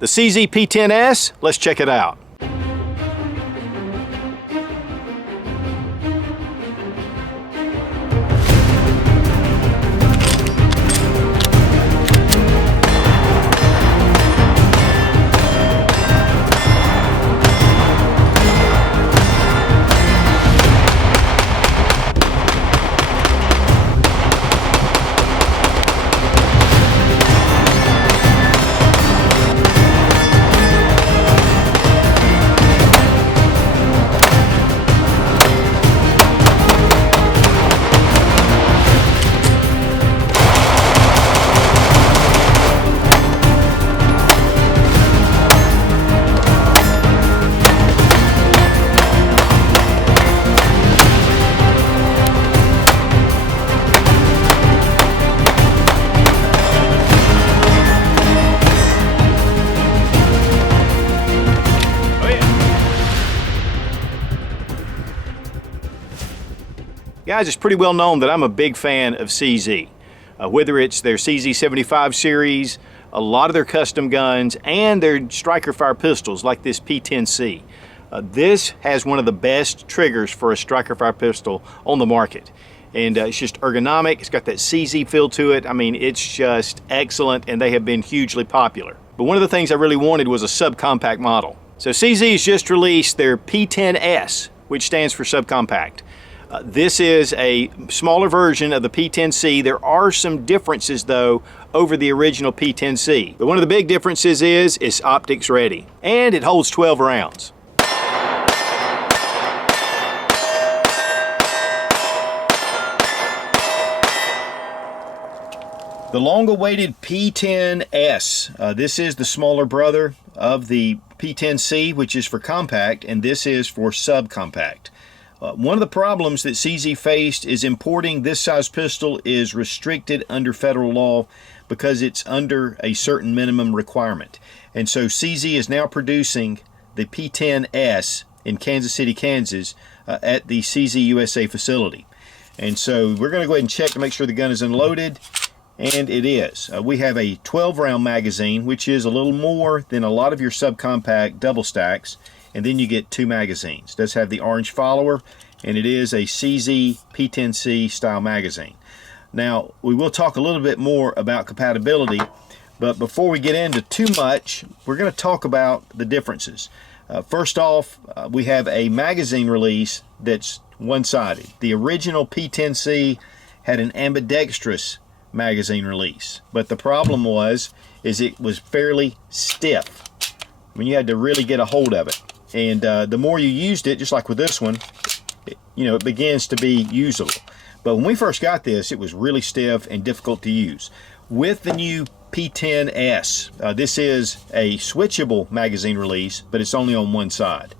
The CZ P10s, let's check it out. Guys, it's pretty well known that I'm a big fan of CZ. Whether it's their CZ 75 series, a lot of their custom guns, and their striker fire pistols like this P10C. This has one of the best triggers for a striker fire pistol on the market. And it's just ergonomic, it's got that CZ feel to it. I mean, it's just excellent, and they have been hugely popular. But one of the things I really wanted was a subcompact model. So CZ has just released their P10s, which stands for subcompact. This is a smaller version of the P10C. There are some differences though over the original P10C. But one of the big differences is it's optics ready, and it holds 12 rounds. The long-awaited P10s. This is the smaller brother of the P10C, which is for compact, and this is for subcompact. One of the problems that CZ faced is importing this size pistol is restricted under federal law because it's under a certain minimum requirement. And so CZ is now producing the P10s in Kansas City, Kansas at the CZ USA facility. And so we're going to go ahead and check to make sure the gun is unloaded, and it is. We have a 12-round magazine, which is a little more than a lot of your subcompact double stacks. And then you get 2 magazines. It does have the orange follower, and it is a CZ P10C style magazine. Now, we will talk a little bit more about compatibility, but before we get into too much, we're going to talk about the differences. First off, we have a magazine release that's one-sided. The original P10C had an ambidextrous magazine release, but the problem is it was fairly stiff. I mean, you had to really get a hold of it. And the more you used it, just like with this one, it begins to be usable. But when we first got this, it was really stiff and difficult to use. With the new P10s, this is a switchable magazine release, but it's only on one side.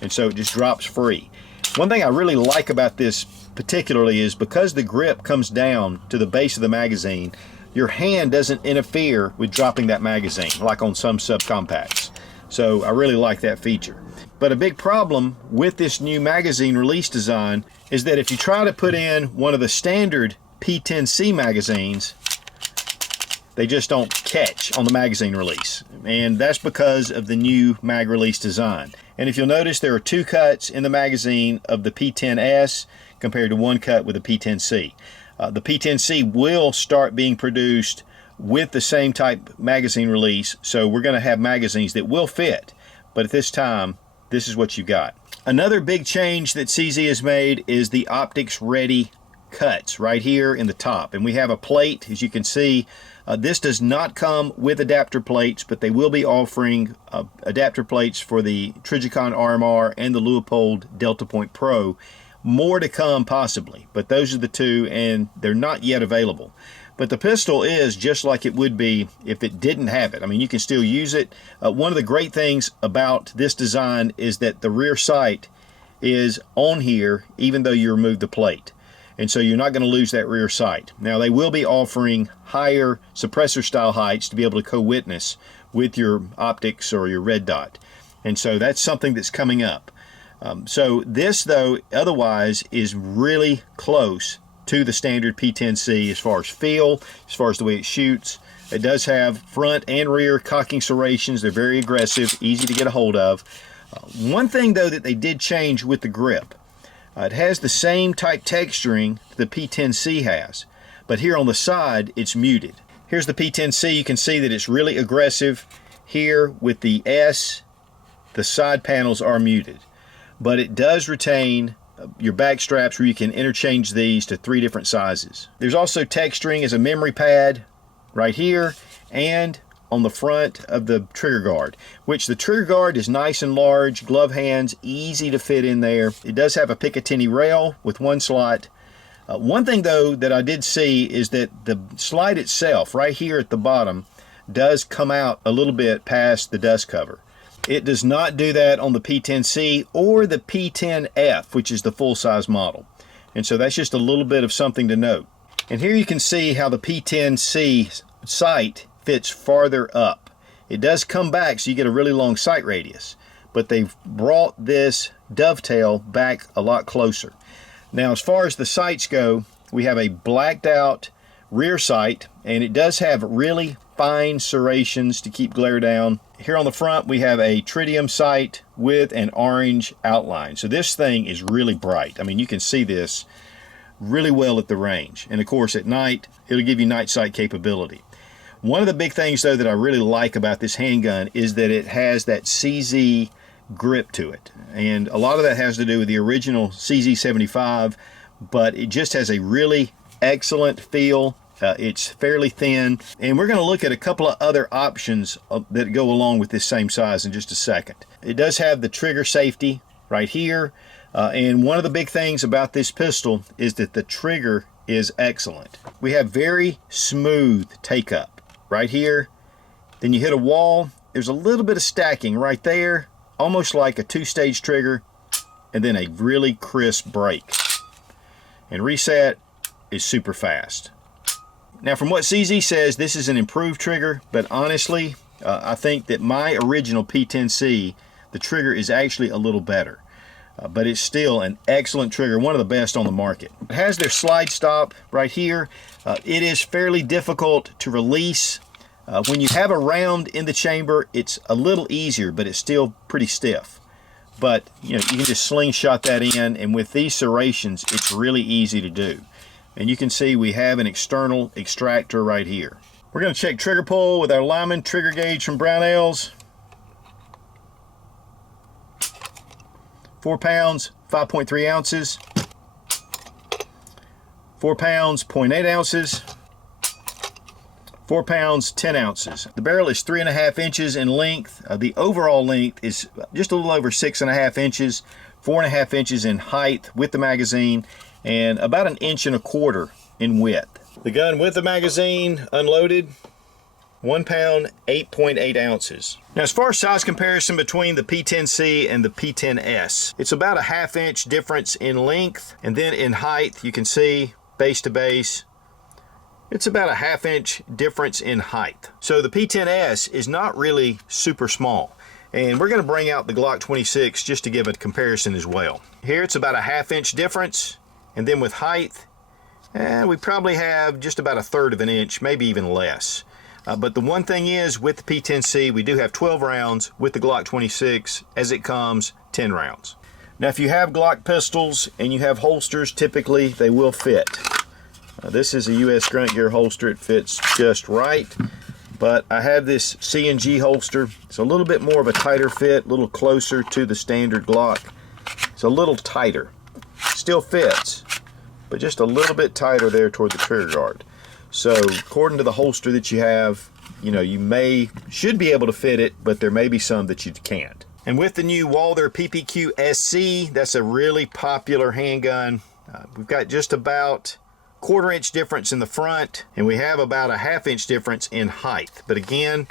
And so it just drops free. One thing I really like about this particularly is because the grip comes down to the base of the magazine, your hand doesn't interfere with dropping that magazine, like on some subcompacts. So I really like that feature. But a big problem with this new magazine release design is that if you try to put in one of the standard P10C magazines, they just don't catch on the magazine release. And that's because of the new mag release design. And if you'll notice, there are 2 cuts in the magazine of the P10s compared to 1 cut with the P10C. The P10C will start being produced with the same type magazine release, so we're going to have magazines that will fit, but at this time, this is what you got. Another big change that CZ has made is the optics ready cuts right here in the top, and we have a plate, as you can see. This does not come with adapter plates, but they will be offering adapter plates for the Trijicon RMR and the Leupold Delta Point Pro. More to come possibly, but those are the 2, and they're not yet available. But the pistol is just like it would be if it didn't have it. I mean, you can still use it. One of the great things about this design is that the rear sight is on here even though you remove the plate. And so you're not going to lose that rear sight. Now, they will be offering higher suppressor style heights to be able to co-witness with your optics or your red dot. And so that's something that's coming up. So this, though, otherwise is really close to the standard P10C as far as feel, as far as the way it shoots, It does have front and rear cocking serrations. They're very aggressive, easy to get a hold of. One thing though that they did change with the grip, it has the same type texturing the P10C has, but here on the side it's muted. Here's the P10C. You can see that it's really aggressive. Here with the S, the side panels are muted, but it does retain your back straps where you can interchange these to 3 different sizes. There's also texturing as a memory pad right here and on the front of the trigger guard, which the trigger guard is nice and large, glove hands, easy to fit in there. It does have a Picatinny rail with 1 slot. One thing though that I did see is that the slide itself right here at the bottom does come out a little bit past the dust cover. It does not do that on the P10C or the P10F, which is the full-size model. And so that's just a little bit of something to note. And here you can see how the P10C sight fits farther up. It does come back so you get a really long sight radius, but they've brought this dovetail back a lot closer. Now as far as the sights go, we have a blacked out rear sight, and it does have really fine serrations to keep glare down. Here on the front we have a tritium sight with an orange outline. So this thing is really bright. I mean, you can see this really well at the range. And of course at night it'll give you night sight capability. One of the big things though that I really like about this handgun is that it has that CZ grip to it. And a lot of that has to do with the original CZ 75, but it just has a really excellent feel. It's fairly thin, and we're going to look at a couple of other options that go along with this same size in just a second. It does have the trigger safety right here, and one of the big things about this pistol is that the trigger is excellent. We have very smooth take up right here. Then you hit a wall, there's a little bit of stacking right there, almost like a 2-stage trigger, and then a really crisp break. And reset is super fast. Now from what CZ says, this is an improved trigger, but honestly, I think that my original P10C, the trigger is actually a little better. But it's still an excellent trigger, one of the best on the market. It has their slide stop right here. It is fairly difficult to release. When you have a round in the chamber, it's a little easier, but it's still pretty stiff. But you can just slingshot that in, and with these serrations, it's really easy to do. And you can see we have an external extractor right here. We're going to check trigger pull with our Lyman trigger gauge from Brownells. 4 pounds, 5.3 ounces. 4 pounds, 0.8 ounces. 4 pounds, 10 ounces. The barrel is 3.5 inches in length. The overall length is just a little over 6.5 inches, 4.5 inches in height with the magazine, and about 1.25 inches in width. The gun with the magazine unloaded, 1 pound, 8.8 ounces. Now as far as size comparison between the P10C and the P10S, it's about a 1/2 inch difference in length, and then in height you can see base to base, it's about a 1/2 inch difference in height. So the P10S is not really super small. And we're going to bring out the Glock 26 just to give a comparison as well. Here it's about a 1/2 inch difference. And then with height, we probably have just about 1/3 of an inch, maybe even less. But the one thing is, with the P10C, we do have 12 rounds. With the Glock 26, as it comes, 10 rounds. Now, if you have Glock pistols and you have holsters, typically they will fit. This is a US Grunt Gear holster. It fits just right. But I have this C&G holster. It's a little bit more of a tighter fit, a little closer to the standard Glock. It's a little tighter. Still fits, but just a little bit tighter there toward the trigger guard. So according to the holster that you have, you should be able to fit it, but there may be some that you can't. And with the new Walther PPQ SC, that's a really popular handgun. We've got just about 1/4 inch difference in the front, and we have about a 1/2 inch difference in height. But again,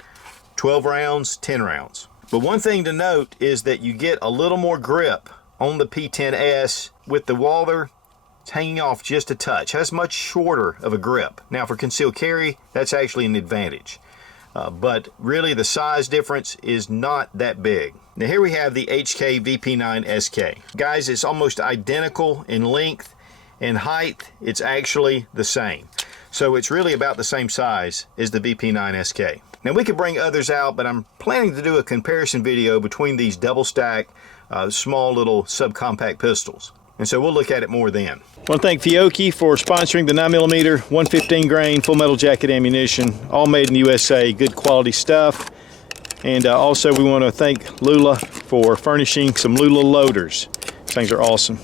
12 rounds, 10 rounds. But one thing to note is that you get a little more grip on the P10S. With the Walther, it's hanging off just a touch. Has much shorter of a grip. Now for concealed carry, that's actually an advantage. But really the size difference is not that big. Now here we have the HK VP9 SK. Guys, it's almost identical in length. In height, it's actually the same. So it's really about the same size as the VP9 SK. Now we could bring others out, but I'm planning to do a comparison video between these double stack, small little subcompact pistols. And so we'll look at it more then. I want to thank Fiocchi for sponsoring the 9mm 115 grain full metal jacket ammunition, all made in the USA, good quality stuff. And also we want to thank Lula for furnishing some Lula loaders. These things are awesome.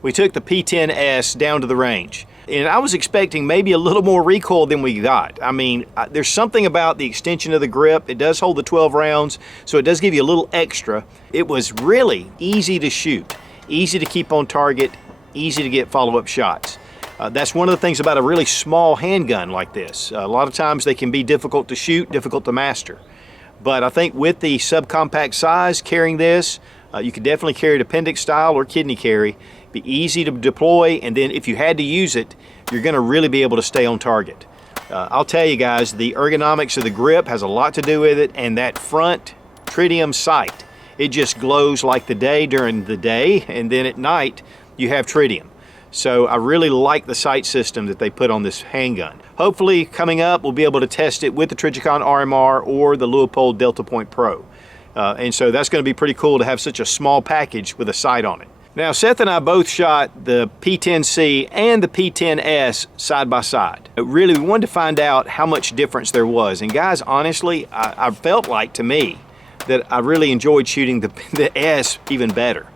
We took the P10s down to the range, and I was expecting maybe a little more recoil than we got. I mean, there's something about the extension of the grip. It does hold the 12 rounds, so it does give you a little extra. It was really easy to shoot, easy to keep on target, easy to get follow-up shots. That's one of the things about a really small handgun like this. A lot of times they can be difficult to shoot, difficult to master. But I think with the subcompact size, carrying this, you could definitely carry it appendix style or kidney carry. Be easy to deploy, and then if you had to use it, you're going to really be able to stay on target. I'll tell you guys, the ergonomics of the grip has a lot to do with it, and that front tritium sight, it just glows like the day during the day, and then at night you have tritium. So I really like the sight system that they put on this handgun. Hopefully coming up we'll be able to test it with the Trijicon RMR or the Leupold Delta Point Pro. And so that's going to be pretty cool to have such a small package with a sight on it. Now, Seth and I both shot the P10C and the P10S side by side. Really, we wanted to find out how much difference there was. And guys, honestly, I felt like, to me, that I really enjoyed shooting the S even better.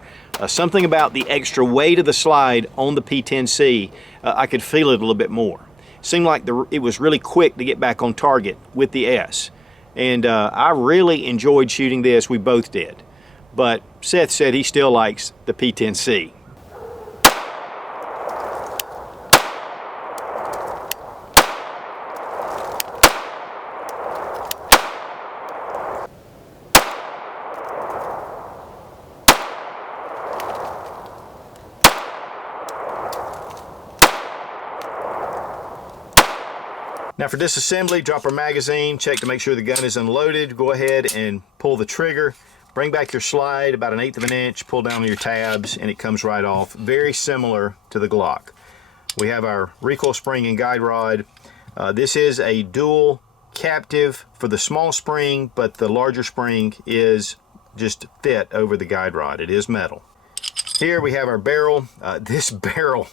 Something about the extra weight of the slide on the P10C, I could feel it a little bit more. Seemed like it was really quick to get back on target with the S. And I really enjoyed shooting this. We both did. But Seth said he still likes the P10C. Now for disassembly, drop our magazine, check to make sure the gun is unloaded, go ahead and pull the trigger. Bring back your slide about 1/8 of an inch, pull down on your tabs, and it comes right off. Very similar to the Glock. We have our recoil spring and guide rod. This is a dual captive for the small spring, but the larger spring is just fit over the guide rod. It is metal. Here we have our barrel. This barrel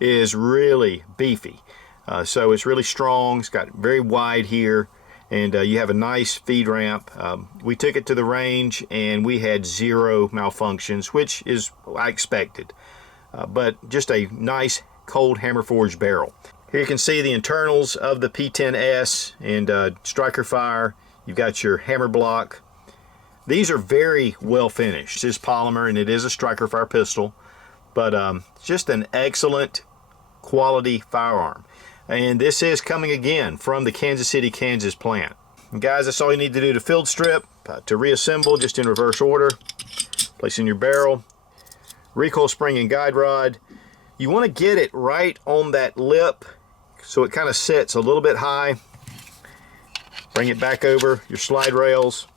is really beefy. So it's really strong. It's got very wide here. And you have a nice feed ramp. We took it to the range and we had 0 malfunctions, which is what I expected. But just a nice cold hammer forged barrel. Here you can see the internals of the P10S and striker fire. You've got your hammer block. These are very well finished. This is polymer and it is a striker fire pistol, but just an excellent quality firearm. And this is coming again from the Kansas City, Kansas plant. And guys, that's all you need to do to field strip, to reassemble, just in reverse order. Place in your barrel, recoil spring and guide rod. You want to get it right on that lip so it kind of sits a little bit high. Bring it back over your slide rails.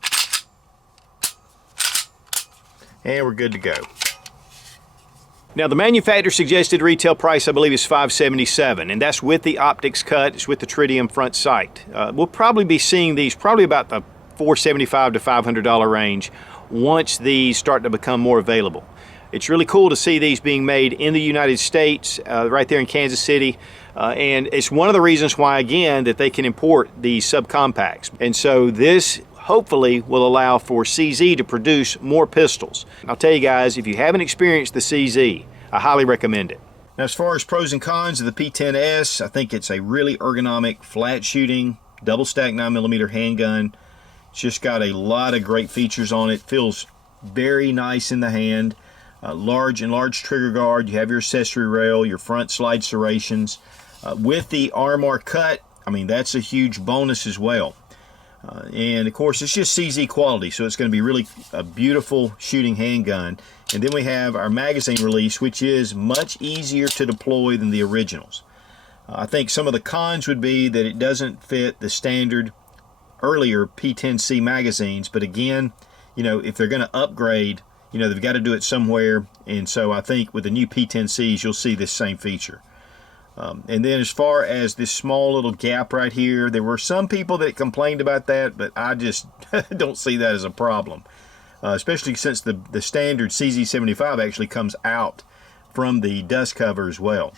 And we're good to go. Now the manufacturer suggested retail price, I believe, is $577, and that's with the optics cut. It's with the tritium front sight. We'll probably be seeing these probably about the $475 to $500 range once these start to become more available. It's really cool to see these being made in the United States, right there in Kansas City, and it's one of the reasons why, again, that they can import these subcompacts. And so this hopefully will allow for CZ to produce more pistols. I'll tell you guys, if you haven't experienced the CZ, I highly recommend it. Now, as far as pros and cons of the P10S, I think it's a really ergonomic, flat shooting, double stack 9mm handgun. It's just got a lot of great features on it. Feels very nice in the hand. Large trigger guard. You have your accessory rail, your front slide serrations. With the RMR cut, I mean, that's a huge bonus as well. And of course it's just CZ quality, so it's going to be really a beautiful shooting handgun. And then we have our magazine release, which is much easier to deploy than the originals. I think some of the cons would be that it doesn't fit the standard earlier P10C magazines, but again, you know, if they're going to upgrade, you know, they've got to do it somewhere, and so I think with the new P10Cs you'll see this same feature. And then as far as this small little gap right here, there were some people that complained about that, but I just don't see that as a problem. Especially since the standard CZ75 actually comes out from the dust cover as well.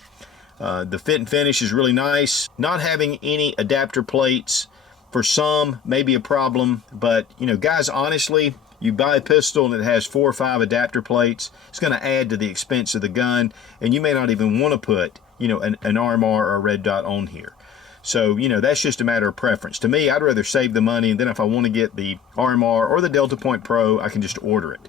The fit and finish is really nice. Not having any adapter plates for some may be a problem, but you know, guys, honestly, you buy a pistol and it has 4 or 5 adapter plates, it's going to add to the expense of the gun, and you may not even want to put, you know, an RMR or a red dot on here. So, you know, that's just a matter of preference. To me, I'd rather save the money, and then if I want to get the RMR or the Delta Point Pro, I can just order it.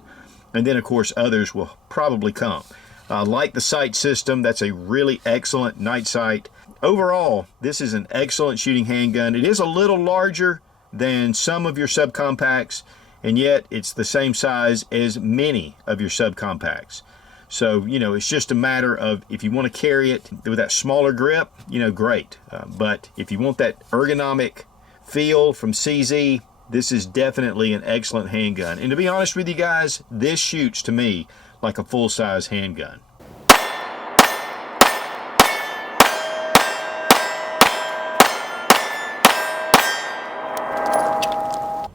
And then, of course, others will probably come. Like the sight system, that's a really excellent night sight. Overall, this is an excellent shooting handgun. It is a little larger than some of your subcompacts, and yet it's the same size as many of your subcompacts. So, you know, it's just a matter of if you want to carry it with that smaller grip, you know, great. But if you want that ergonomic feel from CZ, this is definitely an excellent handgun. And to be honest with you guys, this shoots to me like a full-size handgun.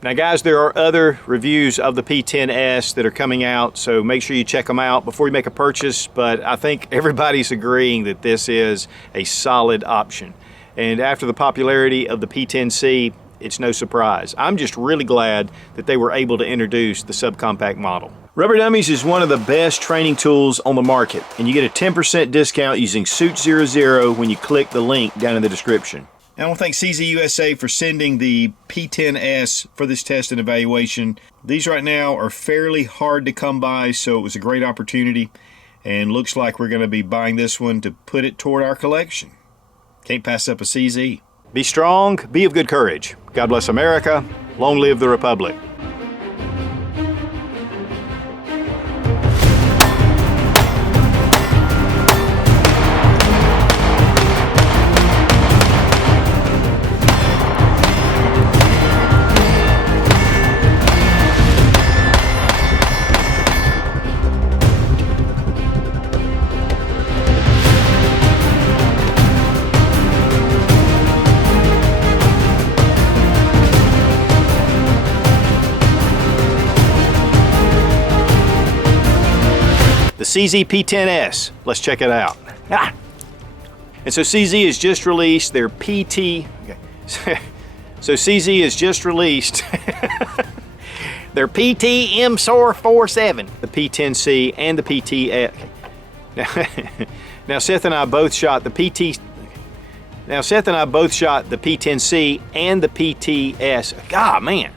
Now guys, there are other reviews of the P10s that are coming out, so make sure you check them out before you make a purchase, but I think everybody's agreeing that this is a solid option. And after the popularity of the P10C, it's no surprise. I'm just really glad that they were able to introduce the subcompact model. Rubber Dummies is one of the best training tools on the market, and you get a 10% discount using Suit00 when you click the link down in the description. And I want to thank CZ USA for sending the P10s for this test and evaluation. These right now are fairly hard to come by, so it was a great opportunity, and looks like we're going to be buying this one to put it toward our collection. Can't pass up a CZ. Be strong, be of good courage. God bless America. Long live the Republic. The CZ P10s. Let's check it out. And so CZ has just released their PT. Okay. So CZ has just released their PT MSOR 47, the P10C and the PT. Okay. Now Seth and I both shot the PT. Now Seth and I both shot the P10C and the PTS. God, man.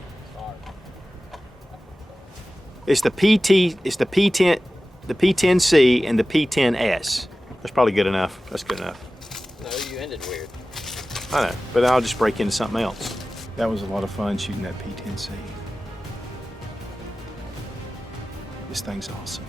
It's the PT. It's the P10. The P10C and the P10S. That's probably good enough. That's good enough. No, you ended weird. I know, but I'll just break into something else. That was a lot of fun shooting that P10C. This thing's awesome.